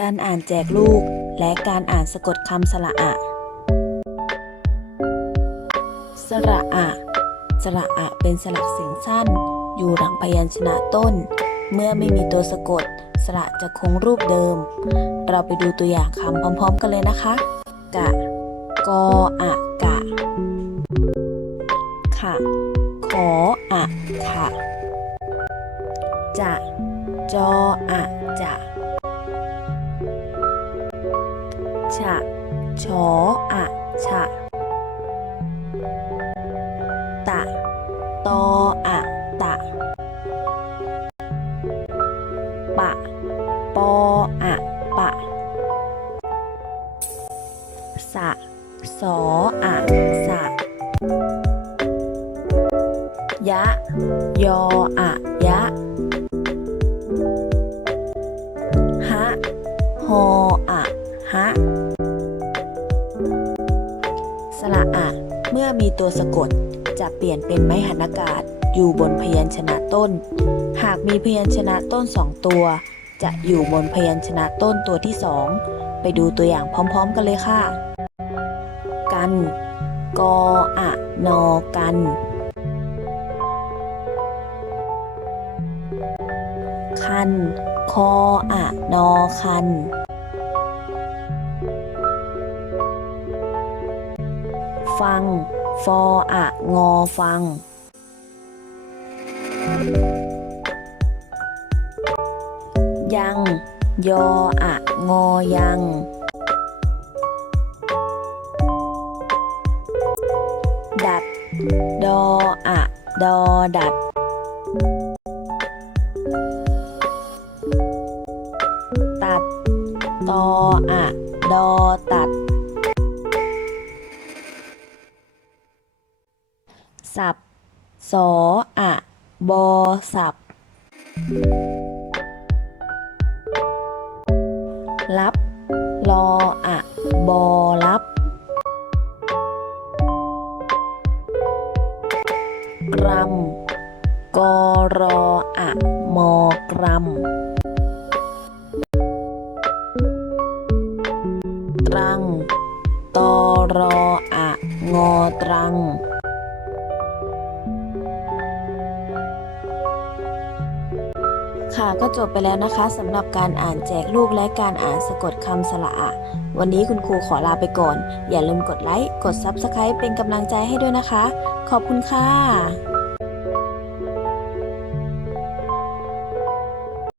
การอ่านแจกลูก และการอ่านสะกดคำสระอะ สระอะ สระอะเป็นสระเสียงสั้น อยู่หลังพยัญชนะต้น เมื่อไม่มีตัวสะกด สระจะคงรูปเดิม เราไปดูตัวอย่างคำพร้อม ๆ กันเลยนะคะ กะ กออะกะขะขออะขะจะ จออะจะ ฉะชออะฉะตะตออะตะ ปะ ปออะปะ สะ สออะสะ ยะ ยออะยะฮะ ฮออะฮะ เมื่อมีตัวสะกดจะเปลี่ยนเป็นไม้หันอากาศอยู่บนพยัญชนะต้น หากมีพยัญชนะต้นสองตัว จะอยู่บนพยัญชนะต้นตัวที่สองไปดูตัวอย่างพร้อมๆกันเลยค่ะ กัน กออะนอกัน คัน คออะนอคัน ฟัง ฟออะงอฟัง ยัง ยออะงอยัง ดัด ดออะดอดัด ตัด ตออะดอตัด สับสออะบอสับ รับรออะบอรับ กรัมกอรออะมอกรัม ตรังตอรออะงอตรัง ค่ะก็จบไปแล้วนะคะสำหรับการอ่านแจกลูกและการอ่านสะกดคำสระอะวันนี้คุณครูขอลาไปก่อน อย่าลืมกดไลค์ กด Subscribe เป็นกำลังใจให้ด้วยนะคะ ขอบคุณค่ะ